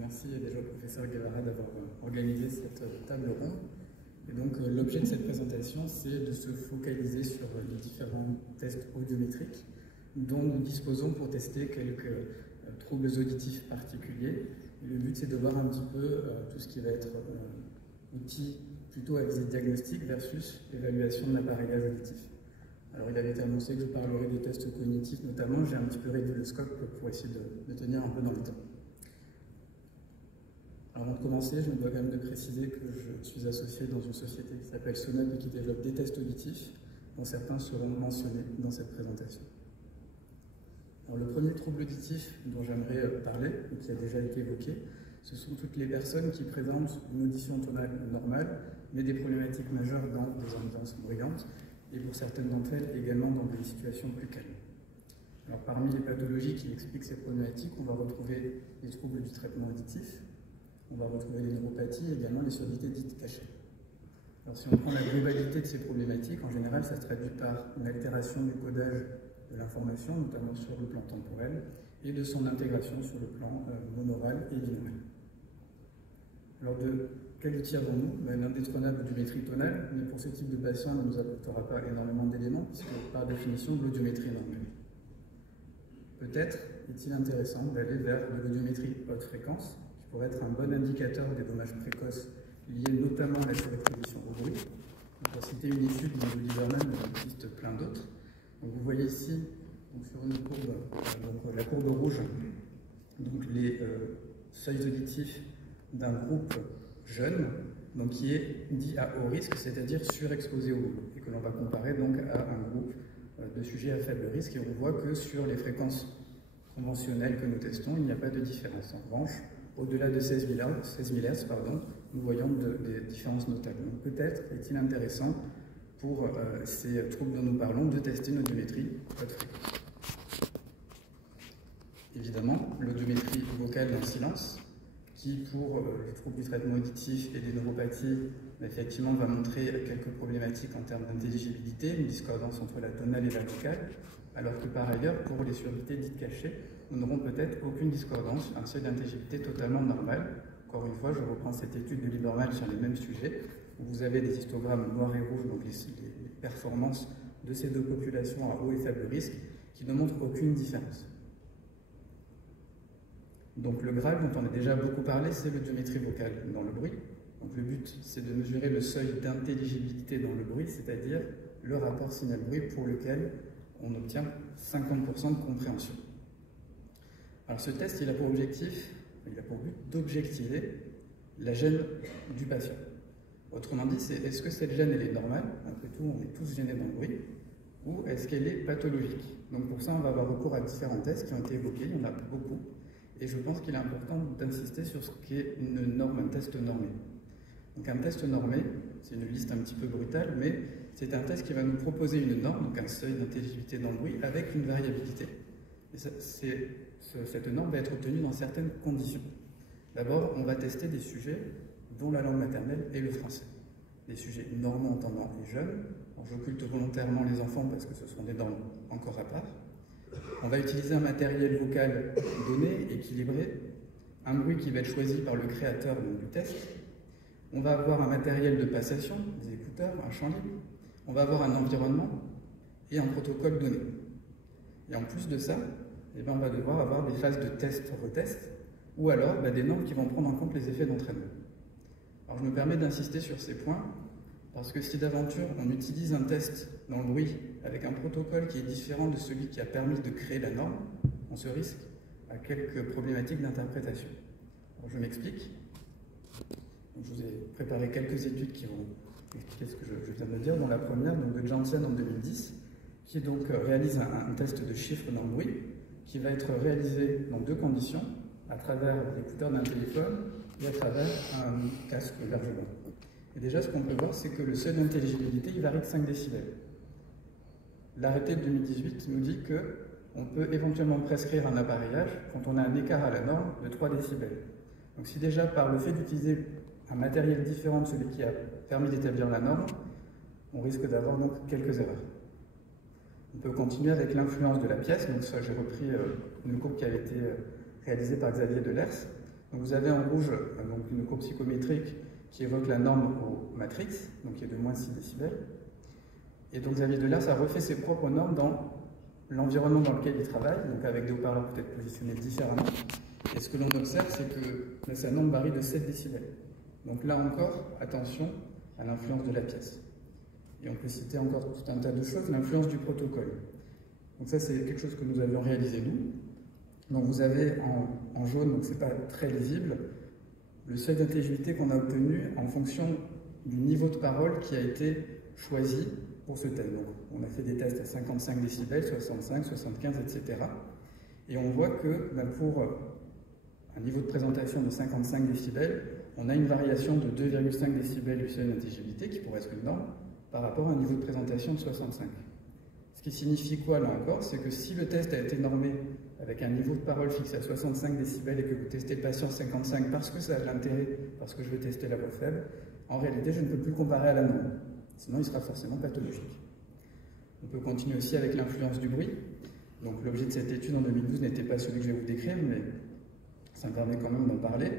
Merci déjà au professeur Guevara d'avoir organisé cette table ronde. Et donc l'objet de cette présentation, c'est de se focaliser sur les différents tests audiométriques dont nous disposons pour tester quelques troubles auditifs particuliers. Et le but, c'est de voir un petit peu tout ce qui va être outil plutôt à visée diagnostique versus évaluation de l'appareillage auditif. Alors il avait été annoncé que je parlerai des tests cognitifs notamment, j'ai un petit peu réduit le scope pour essayer de tenir un peu dans le temps. Avant de commencer, je me dois quand même de préciser que je suis associé dans une société qui s'appelle Sonop et qui développe des tests auditifs, dont certains seront mentionnés dans cette présentation. Alors, le premier trouble auditif dont j'aimerais parler, et qui a déjà été évoqué, ce sont toutes les personnes qui présentent une audition tonale normale, mais des problématiques majeures dans des ambiances bruyantes, et pour certaines d'entre elles également dans des situations plus calmes. Alors, parmi les pathologies qui expliquent ces problématiques, on va retrouver les troubles du traitement auditif, on va retrouver les neuropathies et également les surdités dites cachées. Alors, si on prend la globalité de ces problématiques, en général, ça se traduit par une altération du codage de l'information, notamment sur le plan temporel, et de son intégration sur le plan monoral et binaurale. Alors, de quel outil avons-nous? L'indétrônable audiométrie tonale, mais pour ce type de patient, elle ne nous apportera pas énormément d'éléments, puisque par définition, de l'audiométrie normale. Peut-être est-il intéressant d'aller vers de l'audiométrie haute fréquence, qui pourrait être un bon indicateur des dommages précoces liés notamment à la surexposition au bruit. Pour citer une étude de Lieberman, mais il existe plein d'autres. Donc vous voyez ici, donc sur une courbe, la courbe rouge, donc les seuils auditifs d'un groupe jeune, donc qui est dit à haut risque, c'est-à-dire surexposé au bruit, et que l'on va comparer donc à un groupe de sujets à faible risque, et on voit que sur les fréquences conventionnelles que nous testons, il n'y a pas de différence. En revanche, au-delà de 16 000 Hz, nous voyons des différences notables. Donc peut-être est-il intéressant pour ces troubles dont nous parlons de tester une audiométrie haute fréquence. Évidemment, l'audiométrie vocale dans le silence, qui pour les troubles du traitement auditif et des neuropathies, effectivement va montrer quelques problématiques en termes d'intelligibilité, une discordance entre la tonale et la vocale, alors que par ailleurs, pour les surdités dites cachées, nous n'aurons peut-être aucune discordance, un seuil d'intelligibilité totalement normal. Encore une fois, je reprends cette étude de Lieberman sur les mêmes sujets, où vous avez des histogrammes noirs et rouges, donc les performances de ces deux populations à haut et faible risque, qui ne montrent aucune différence. Donc le Graal, dont on a déjà beaucoup parlé, c'est l'audiométrie vocale dans le bruit. Donc le but, c'est de mesurer le seuil d'intelligibilité dans le bruit, c'est-à-dire le rapport signal-bruit pour lequel on obtient 50% de compréhension. Alors ce test, il a pour but d'objectiver la gêne du patient. Autrement dit, c'est est-ce que cette gêne elle est normale? Après tout, on est tous gênés dans le bruit. Ou est-ce qu'elle est pathologique? Donc pour ça, on va avoir recours à différents tests qui ont été évoqués, il y en a beaucoup. Et je pense qu'il est important d'insister sur ce qu'est une norme, un test normé. Donc un test normé, c'est une liste un petit peu brutale, mais c'est un test qui va nous proposer une norme, donc un seuil d'intelligibilité dans le bruit, avec une variabilité. Et cette norme va être obtenue dans certaines conditions. D'abord, on va tester des sujets dont la langue maternelle est le français. Des sujets normaux entendants et jeunes. J'occulte volontairement les enfants parce que ce sont des normes encore à part. On va utiliser un matériel vocal donné, équilibré, un bruit qui va être choisi par le créateur du test. On va avoir un matériel de passation, des écouteurs, un champ libre. On va avoir un environnement et un protocole donné. Et en plus de ça, on va devoir avoir des phases de test-retest, ou alors des normes qui vont prendre en compte les effets d'entraînement. Alors je me permets d'insister sur ces points, parce que si d'aventure on utilise un test dans le bruit avec un protocole qui est différent de celui qui a permis de créer la norme, on se risque à quelques problématiques d'interprétation. Je m'explique. Je vous ai préparé quelques études qui vont expliquer ce que je viens de dire, dont la première, donc de Gentian en 2010, qui donc réalise un test de chiffres dans le bruit, qui va être réalisé dans deux conditions, à travers l'écouteur d'un téléphone et à travers un casque largement. Et déjà, ce qu'on peut voir, c'est que le seuil d'intelligibilité, il varie de 5 décibels. L'arrêté de 2018 nous dit qu'on peut éventuellement prescrire un appareillage quand on a un écart à la norme de 3 décibels. Donc si déjà, par le fait d'utiliser un matériel différent de celui qui a permis d'établir la norme, on risque d'avoir donc quelques erreurs. On peut continuer avec l'influence de la pièce. Donc ça, j'ai repris une courbe qui avait été réalisée par Xavier Delers. Donc vous avez en rouge donc une courbe psychométrique qui évoque la norme au matrix, donc qui est de moins 6 décibels. Et donc Xavier Delers a refait ses propres normes dans l'environnement dans lequel il travaille, donc avec des haut-parleurs peut-être positionnés différemment. Et ce que l'on observe, c'est que sa norme varie de 7 décibels. Donc là encore, attention à l'influence de la pièce. Et on peut citer encore tout un tas de choses, l'influence du protocole. Donc ça, c'est quelque chose que nous avions réalisé nous. Donc vous avez en jaune, donc c'est pas très lisible, le seuil d'intelligibilité qu'on a obtenu en fonction du niveau de parole qui a été choisi pour ce test. Donc on a fait des tests à 55 décibels, 65, 75, etc. Et on voit que pour un niveau de présentation de 55 décibels, on a une variation de 2,5 décibels du seuil d'intelligibilité, qui pourrait être une norme, par rapport à un niveau de présentation de 65. Ce qui signifie quoi, là encore, c'est que si le test a été normé avec un niveau de parole fixe à 65 décibels et que vous testez le patient 55 parce que ça a de l'intérêt, parce que je veux tester la voix faible, en réalité, je ne peux plus le comparer à la norme. Sinon, il sera forcément pathologique. On peut continuer aussi avec l'influence du bruit. Donc l'objet de cette étude en 2012 n'était pas celui que je vais vous décrire, mais ça me permet quand même d'en parler.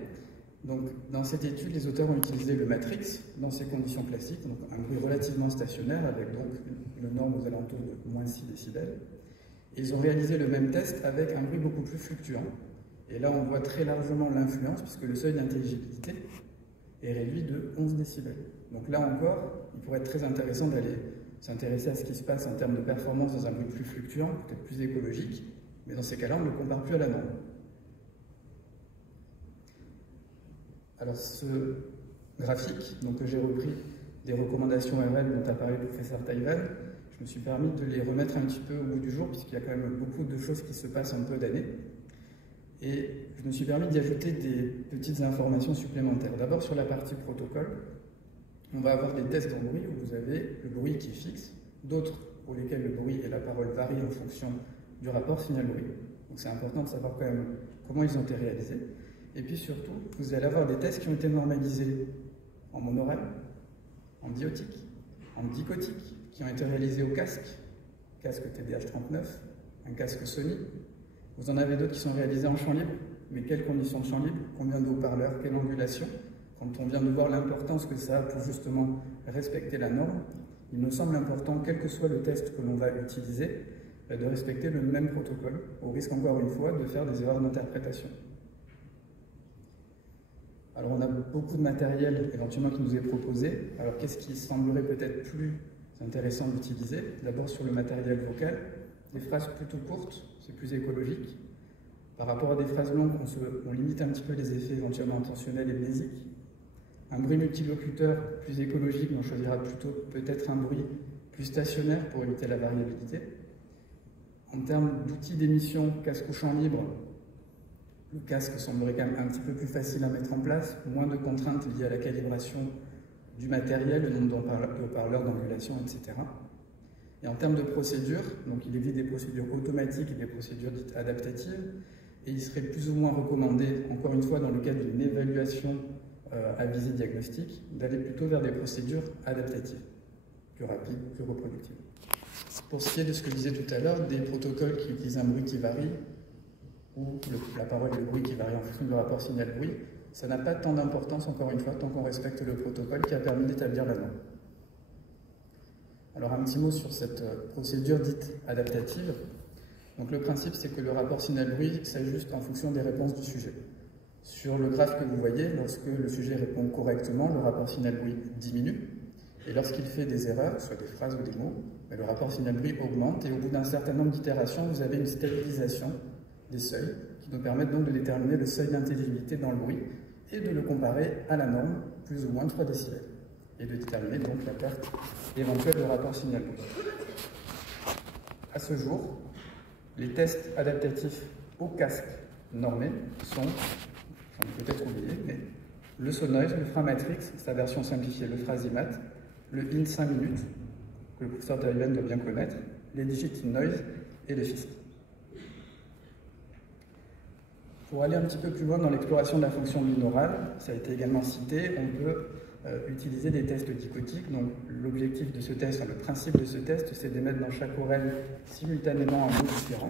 Donc, dans cette étude, les auteurs ont utilisé le matrix dans ses conditions classiques, donc un bruit relativement stationnaire avec donc une norme aux alentours de moins 6 décibels. Et ils ont réalisé le même test avec un bruit beaucoup plus fluctuant. Et là, on voit très largement l'influence puisque le seuil d'intelligibilité est réduit de 11 décibels. Donc là encore, il pourrait être très intéressant d'aller s'intéresser à ce qui se passe en termes de performance dans un bruit plus fluctuant, peut-être plus écologique, mais dans ces cas-là, on ne le compare plus à la norme. Alors ce graphique, donc, que j'ai repris des recommandations RL dont a parlé le professeur Taïwan, je me suis permis de les remettre un petit peu au bout du jour, puisqu'il y a quand même beaucoup de choses qui se passent en peu d'années. Et je me suis permis d'y ajouter des petites informations supplémentaires. D'abord sur la partie protocole, on va avoir des tests en bruit où vous avez le bruit qui est fixe, d'autres pour lesquels le bruit et la parole varient en fonction du rapport signal-bruit. Donc c'est important de savoir quand même comment ils ont été réalisés. Et puis surtout, vous allez avoir des tests qui ont été normalisés en monoral, en diotique, en dichotique, qui ont été réalisés au casque TDH39, un casque Sony. Vous en avez d'autres qui sont réalisés en champ libre, mais quelles conditions de champ libre, combien de haut-parleurs, quelle angulation. Quand on vient de voir l'importance que ça a pour justement respecter la norme, il me semble important, quel que soit le test que l'on va utiliser, de respecter le même protocole, au risque encore une fois de faire des erreurs d'interprétation. Alors on a beaucoup de matériel éventuellement qui nous est proposé. Alors qu'est-ce qui semblerait peut-être plus intéressant d'utiliser? D'abord sur le matériel vocal, des phrases plutôt courtes, c'est plus écologique. Par rapport à des phrases longues, on limite un petit peu les effets éventuellement intentionnels et mnésiques. Un bruit multilocuteur plus écologique, on choisira plutôt peut-être un bruit plus stationnaire pour éviter la variabilité. En termes d'outils d'émission, casque ou champ libre, le casque semblerait quand même un petit peu plus facile à mettre en place, moins de contraintes liées à la calibration du matériel, le nombre de haut-parleurs, d'angulation, etc. Et en termes de procédures, donc il existe des procédures automatiques et des procédures dites adaptatives, et il serait plus ou moins recommandé, encore une fois dans le cadre d'une évaluation à visée diagnostique, d'aller plutôt vers des procédures adaptatives, plus rapides, plus reproductives. Pour ce qui est de ce que je disais tout à l'heure, des protocoles qui utilisent un bruit qui varie, ou la parole et le bruit qui varient en fonction du rapport signal-bruit, ça n'a pas tant d'importance, encore une fois, tant qu'on respecte le protocole qui a permis d'établir la norme. Alors un petit mot sur cette procédure dite adaptative. Donc le principe, c'est que le rapport signal-bruit s'ajuste en fonction des réponses du sujet. Sur le graphe que vous voyez, lorsque le sujet répond correctement, le rapport signal-bruit diminue. Et lorsqu'il fait des erreurs, soit des phrases ou des mots, le rapport signal-bruit augmente. Et au bout d'un certain nombre d'itérations, vous avez une stabilisation des seuils qui nous permettent donc de déterminer le seuil d'intelligibilité dans le bruit et de le comparer à la norme, plus ou moins 3 décibels, et de déterminer donc la perte éventuelle de rapport signal-bruit. À ce jour, les tests adaptatifs au casque normé sont, j'en ai peut-être oublié, mais le Sonoise, le Framatrix, sa version simplifiée, le Phrasimat, le IN 5 minutes, que le professeur Taïwan doit bien connaître, les Digit in Noise et le FISC. Pour aller un petit peu plus loin dans l'exploration de la fonction binaurale, ça a été également cité, on peut utiliser des tests dichotiques. Donc l'objectif de ce test, le principe de ce test, c'est d'émettre dans chaque oreille simultanément un mot différent,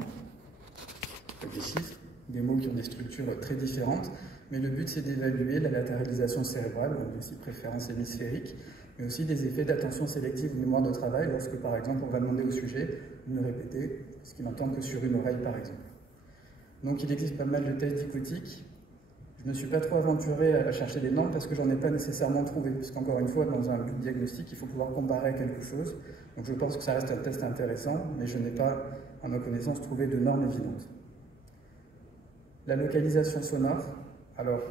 des chiffres, des mots qui ont des structures très différentes, mais le but c'est d'évaluer la latéralisation cérébrale, donc aussi préférence hémisphérique, mais aussi des effets d'attention sélective ou mémoire de travail lorsque par exemple on va demander au sujet de me répéter ce qu'il entend que sur une oreille par exemple. Donc il existe pas mal de tests dichotiques. Je ne me suis pas trop aventuré à chercher des normes parce que j'en ai pas nécessairement trouvé, puisqu'encore une fois, dans un but diagnostic, il faut pouvoir comparer quelque chose. Donc je pense que ça reste un test intéressant, mais je n'ai pas, à ma connaissance, trouvé de normes évidentes. La localisation sonore, alors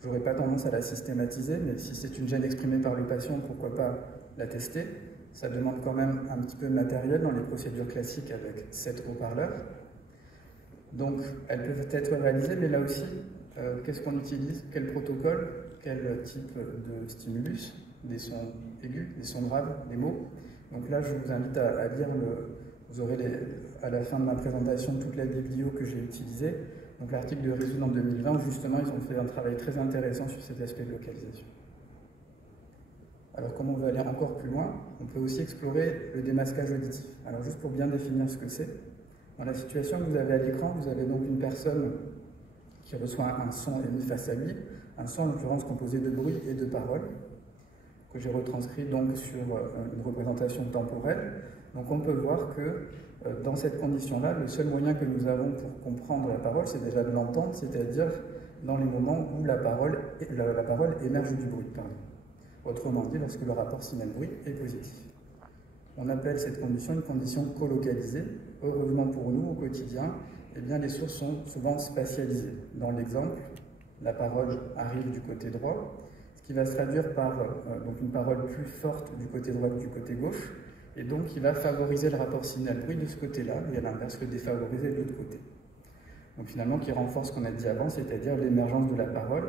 je n'aurais pas tendance à la systématiser, mais si c'est une gêne exprimée par le patient, pourquoi pas la tester. Ça demande quand même un petit peu de matériel dans les procédures classiques avec 7 haut-parleurs. Donc elles peuvent être réalisées, mais là aussi, qu'est-ce qu'on utilise? Quel protocole? Quel type de stimulus? Des sons aigus, des sons graves, des mots? Donc là, je vous invite à lire, vous aurez à la fin de ma présentation toute la biblio que j'ai utilisée. Donc l'article de Risoun en 2020, où justement ils ont fait un travail très intéressant sur cet aspect de localisation. Alors comme on veut aller encore plus loin, on peut aussi explorer le démasquage auditif. Alors juste pour bien définir ce que c'est, dans la situation que vous avez à l'écran, vous avez donc une personne qui reçoit un son émis face à lui, un son en l'occurrence composé de bruit et de paroles, que j'ai retranscrit donc sur une représentation temporelle. Donc on peut voir que dans cette condition-là, le seul moyen que nous avons pour comprendre la parole, c'est déjà de l'entendre, c'est-à-dire dans les moments où la parole émerge du bruit. Pardon. Autrement dit, lorsque le rapport signal-bruit est positif. On appelle cette condition une condition colocalisée. Heureusement pour nous, au quotidien, eh bien, les sources sont souvent spatialisées. Dans l'exemple, la parole arrive du côté droit, ce qui va se traduire par donc une parole plus forte du côté droit que du côté gauche, et donc qui va favoriser le rapport signal-bruit de ce côté-là, et à l'inverse le défavoriser de l'autre côté. Donc finalement, qui renforce ce qu'on a dit avant, c'est-à-dire l'émergence de la parole,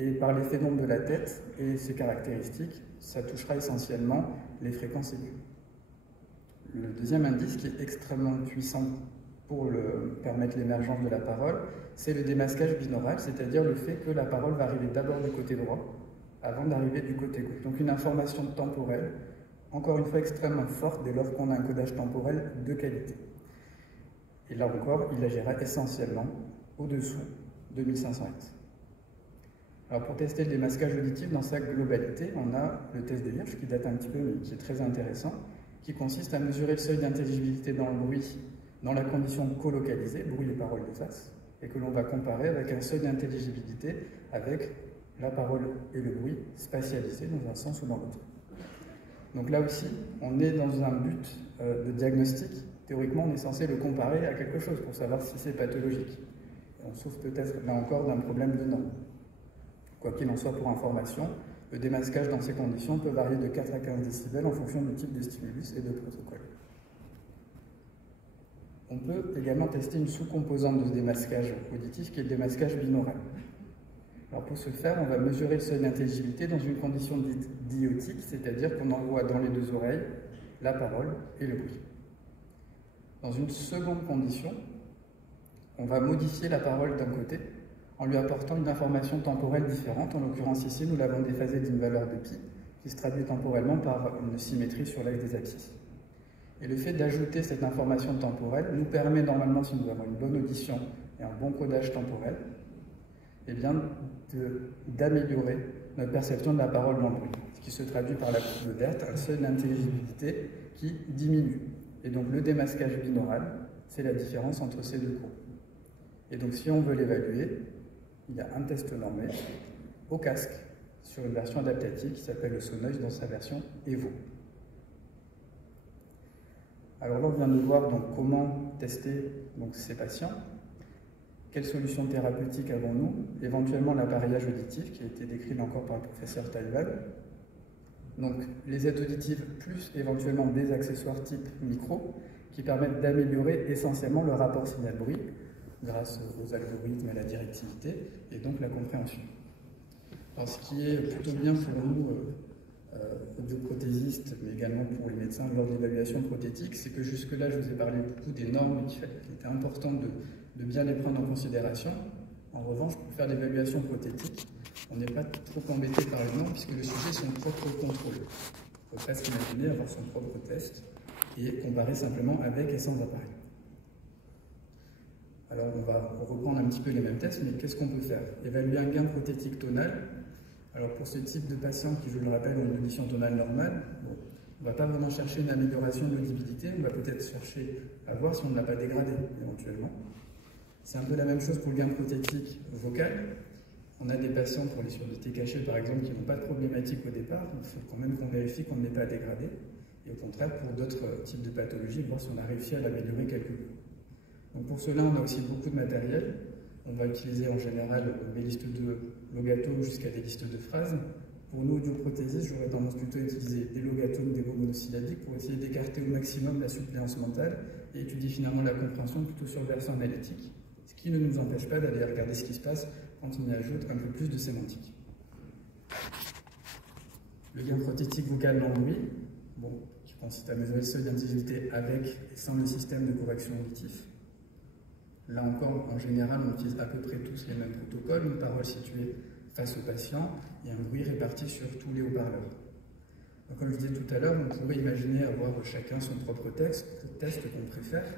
et par l'effet d'onde de la tête et ses caractéristiques, ça touchera essentiellement les fréquences aiguës. Le deuxième indice qui est extrêmement puissant pour permettre l'émergence de la parole, c'est le démasquage binaural, c'est-à-dire le fait que la parole va arriver d'abord du côté droit avant d'arriver du côté gauche. Donc une information temporelle, encore une fois extrêmement forte dès lors qu'on a un codage temporel de qualité. Et là encore, il agira essentiellement au-dessous de 1500 Hz. Alors pour tester le démasquage auditif dans sa globalité, on a le test des Virches qui date un petit peu mais qui est très intéressant, qui consiste à mesurer le seuil d'intelligibilité dans le bruit dans la condition colocalisée, bruit et parole de face, et que l'on va comparer avec un seuil d'intelligibilité avec la parole et le bruit spatialisés dans un sens ou dans l'autre. Donc là aussi, on est dans un but de diagnostic. Théoriquement, on est censé le comparer à quelque chose pour savoir si c'est pathologique. On souffre peut-être là encore d'un problème de norme. Quoi qu'il en soit, pour information, le démasquage dans ces conditions peut varier de 4 à 15 décibels en fonction du type de stimulus et de protocole. On peut également tester une sous-composante de ce démasquage auditif qui est le démasquage binaural. Alors pour ce faire, on va mesurer le seuil d'intelligibilité dans une condition dite diotique, c'est-à-dire qu'on envoie dans les deux oreilles la parole et le bruit. Dans une seconde condition, on va modifier la parole d'un côté en lui apportant une information temporelle différente. En l'occurrence ici, nous l'avons déphasée d'une valeur de pi, qui se traduit temporellement par une symétrie sur l'axe des abscisses. Et le fait d'ajouter cette information temporelle nous permet normalement, si nous avons une bonne audition et un bon codage temporel, eh bien, d'améliorer notre perception de la parole dans le bruit, ce qui se traduit par la courbe verte, un seuil d'intelligibilité qui diminue. Et donc le démasquage binaural, c'est la différence entre ces deux courbes. Et donc si on veut l'évaluer, il y a un test normé au casque sur une version adaptative qui s'appelle le Sonoise dans sa version EVO. Alors là, on vient de voir donc, comment tester donc, ces patients. Quelles solutions thérapeutiques avons-nous? Éventuellement l'appareillage auditif qui a été décrit là encore par le professeur Taïwan. Donc les aides auditives plus éventuellement des accessoires type micro qui permettent d'améliorer essentiellement le rapport signal-bruit grâce aux algorithmes et à la directivité et donc la compréhension. Alors ce qui est plutôt bien pour nous, audioprothésistes, mais également pour les médecins lors de l'évaluation prothétique, c'est que jusque-là, je vous ai parlé beaucoup des normes qu'il était important de bien les prendre en considération. En revanche, pour faire l'évaluation prothétique, on n'est pas trop embêté par les normes puisque le sujet est son propre contrôle. Il faut presque imaginer avoir son propre test et comparer simplement avec et sans appareil. Alors on va reprendre un petit peu les mêmes tests, mais qu'est-ce qu'on peut faire? Évaluer un gain prothétique tonal. Alors pour ce type de patient qui, je le rappelle, ont une audition tonale normale, bon, on ne va pas vraiment chercher une amélioration de l'audibilité, on va peut-être chercher à voir si on ne l'a pas dégradé éventuellement. C'est un peu la même chose pour le gain prothétique vocal. On a des patients pour les surdités cachées par exemple qui n'ont pas de problématique au départ, il faut quand même qu'on vérifie qu'on n'est pas dégradé. Et au contraire, pour d'autres types de pathologies, voir si on a réussi à l'améliorer quelque peu. Donc pour cela, on a aussi beaucoup de matériel. On va utiliser en général des listes de logatomes jusqu'à des listes de phrases. Pour nous, audioprothésistes, j'aurais tendance plutôt à utiliser des logatomes, des mots monosyllabiques pour essayer d'écarter au maximum la suppléance mentale et étudier finalement la compréhension plutôt sur le versant analytique. Ce qui ne nous empêche pas d'aller regarder ce qui se passe quand on y ajoute un peu plus de sémantique. Le gain prothétique vocal non bruit, bon, qui consiste à mesurer le seuil d'intelligibilité avec et sans le système de correction auditif. Là encore, en général, on utilise à peu près tous les mêmes protocoles, une parole située face au patient et un bruit réparti sur tous les haut-parleurs. Comme je disais tout à l'heure, on pourrait imaginer avoir chacun son propre test qu'on préfère,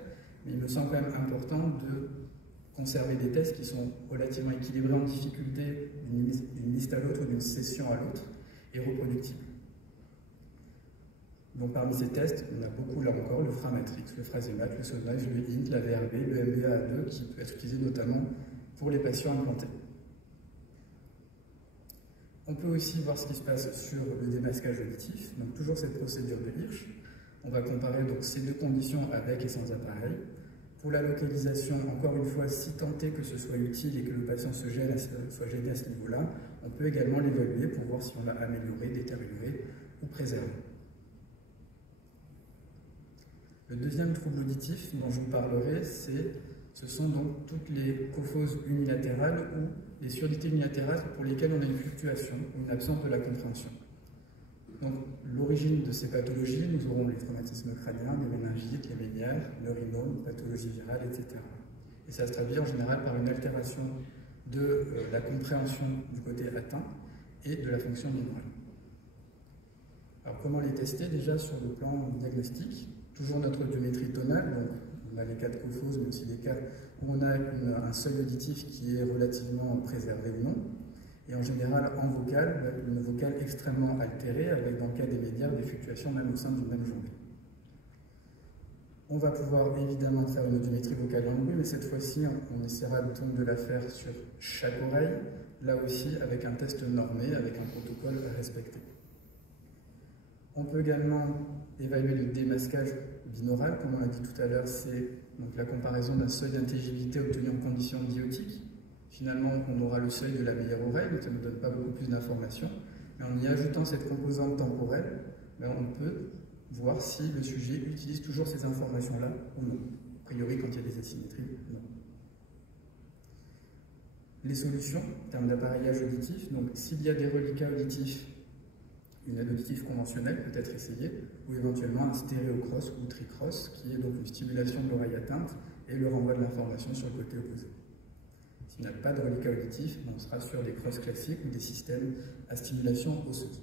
mais il me semble quand même important de conserver des tests qui sont relativement équilibrés en difficulté d'une liste à l'autre ou d'une session à l'autre et reproductibles. Donc parmi ces tests, on a beaucoup là encore le Framatrix, le Frasémat, le Sonage, le INT, la VRB, le MBA2 qui peut être utilisé notamment pour les patients implantés. On peut aussi voir ce qui se passe sur le démasquage auditif, donc toujours cette procédure de Hirsch. On va comparer donc ces deux conditions avec et sans appareil. Pour la localisation, encore une fois, si tant est que ce soit utile et que le patient soit gêné à ce niveau-là, on peut également l'évaluer pour voir si on l'a amélioré, détérioré ou préservé. Le deuxième trouble auditif dont je vous parlerai, ce sont donc toutes les cophoses unilatérales ou les surdités unilatérales pour lesquelles on a une fluctuation ou une absence de la compréhension. Donc, l'origine de ces pathologies, nous aurons les traumatismes crâniens, les méningites, les ménières, le rhinome, pathologie virale, etc. Et ça se traduit en général par une altération de la compréhension du côté atteint et de la fonction neurale. Alors, comment les tester? Déjà sur le plan diagnostique, toujours notre audiométrie tonale, donc on a les cas de cophose, mais aussi des cas où on a un seuil auditif qui est relativement préservé ou non. Et en général, en vocal, une vocale extrêmement altérée, avec dans le cas des ménières, des fluctuations même au sein d'une même journée. On va pouvoir évidemment faire une audiométrie vocale en bruit, mais cette fois-ci, on essaiera donc de la faire sur chaque oreille, là aussi avec un test normé, avec un protocole respecté. On peut également évaluer le démasquage binaural, comme on l'a dit tout à l'heure, c'est la comparaison d'un seuil d'intelligibilité obtenu en conditions diotiques. Finalement, on aura le seuil de la meilleure oreille, mais ça ne nous donne pas beaucoup plus d'informations. Mais en y ajoutant cette composante temporelle, on peut voir si le sujet utilise toujours ces informations-là ou non. A priori, quand il y a des asymétries, non. Les solutions, en termes d'appareillage auditif, donc s'il y a des reliquats auditifs, une aide auditive conventionnelle peut être essayée, ou éventuellement un stéréocross ou tricross, qui est donc une stimulation de l'oreille atteinte et le renvoi de l'information sur le côté opposé. S'il n'y a pas de reliquat auditif, on sera sur des crosses classiques ou des systèmes à stimulation osseuse.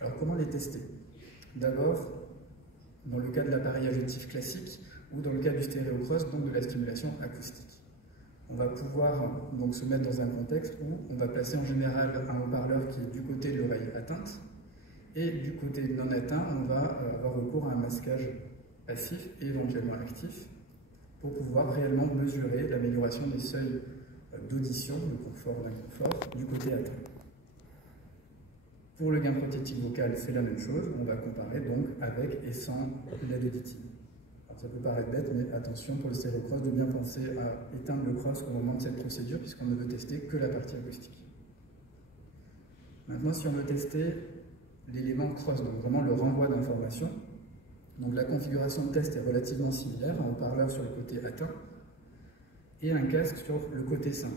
Alors comment les tester? D'abord, dans le cas de l'appareillage auditif classique ou dans le cas du stéréocross, donc de la stimulation acoustique. On va pouvoir donc se mettre dans un contexte où on va placer en général un haut-parleur qui est du côté de l'oreille atteinte et du côté non atteint, on va avoir recours à un masquage passif et éventuellement actif pour pouvoir réellement mesurer l'amélioration des seuils d'audition, de confort ou d'inconfort, du côté atteint. Pour le gain prothétique vocal, c'est la même chose, on va comparer donc avec et sans l'aide auditive. Alors, ça peut paraître bête, mais attention pour le stéréocross de bien penser à éteindre le cross au moment de cette procédure, puisqu'on ne veut tester que la partie acoustique. Maintenant, si on veut tester l'élément cross, donc vraiment le renvoi d'informations, donc la configuration de test est relativement similaire, un haut-parleur sur le côté atteint et un casque sur le côté sain.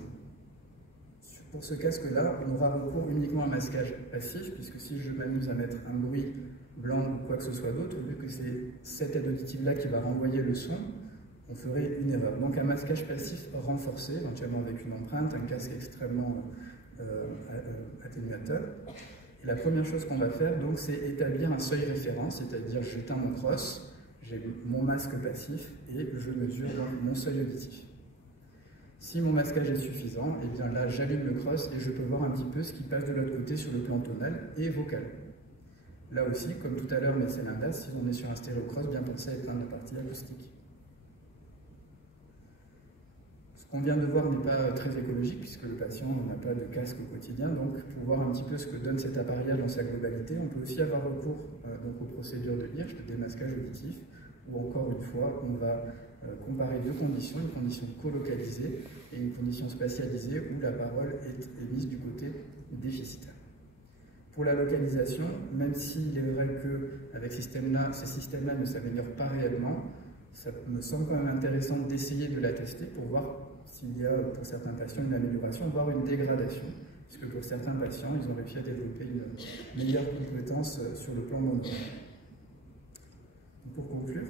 Pour ce casque-là, on aura recours uniquement à un masquage passif, puisque si je m'amuse à mettre un bruit blanc ou quoi que ce soit d'autre, vu que c'est cette aide auditive-là qui va renvoyer le son, on ferait une erreur. Donc un masquage passif renforcé, éventuellement avec une empreinte, un casque extrêmement atténuateur. Et la première chose qu'on va faire, donc, c'est établir un seuil référent, c'est-à-dire j'éteins mon cross, j'ai mon masque passif et je mesure mon seuil auditif. Si mon masquage est suffisant, et bien là j'allume le cross et je peux voir un petit peu ce qui passe de l'autre côté sur le plan tonal et vocal. Là aussi, comme tout à l'heure, mais c'est l'inverse, si on est sur un stéréo cross, bien pensé à éteindre la partie acoustique. Ce qu'on vient de voir n'est pas très écologique puisque le patient n'a pas de casque au quotidien, donc pour voir un petit peu ce que donne cet appareillage dans sa globalité, on peut aussi avoir recours aux procédures de LIRCH, de démasquage auditif, où encore une fois, on va comparer deux conditions, une condition colocalisée et une condition spatialisée où la parole est mise du côté déficitaire. Pour la localisation, même s'il est vrai qu'avec ces systèmes-là ne s'améliorent pas réellement, ça me semble quand même intéressant d'essayer de la tester pour voir s'il y a pour certains patients une amélioration, voire une dégradation, puisque pour certains patients, ils ont réussi à développer une meilleure compétence sur le plan mono. Pour conclure,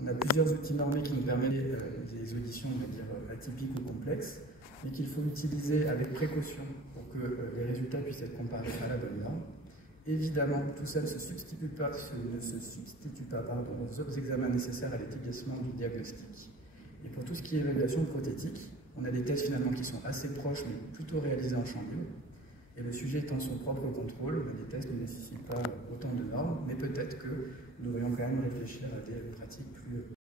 on a plusieurs outils normés qui nous permettent des auditions, on va dire, atypiques ou complexes, mais qu'il faut utiliser avec précaution pour que les résultats puissent être comparés à la bonne norme. Évidemment, tout ça ne se substitue pas aux autres examens nécessaires à l'établissement du diagnostic. Et pour tout ce qui est évaluation prothétique, on a des tests finalement qui sont assez proches, mais plutôt réalisés en champ libre. Et le sujet étant son propre contrôle, les tests ne nécessitent pas autant de normes, mais peut-être que nous devrions quand même réfléchir à des pratiques plus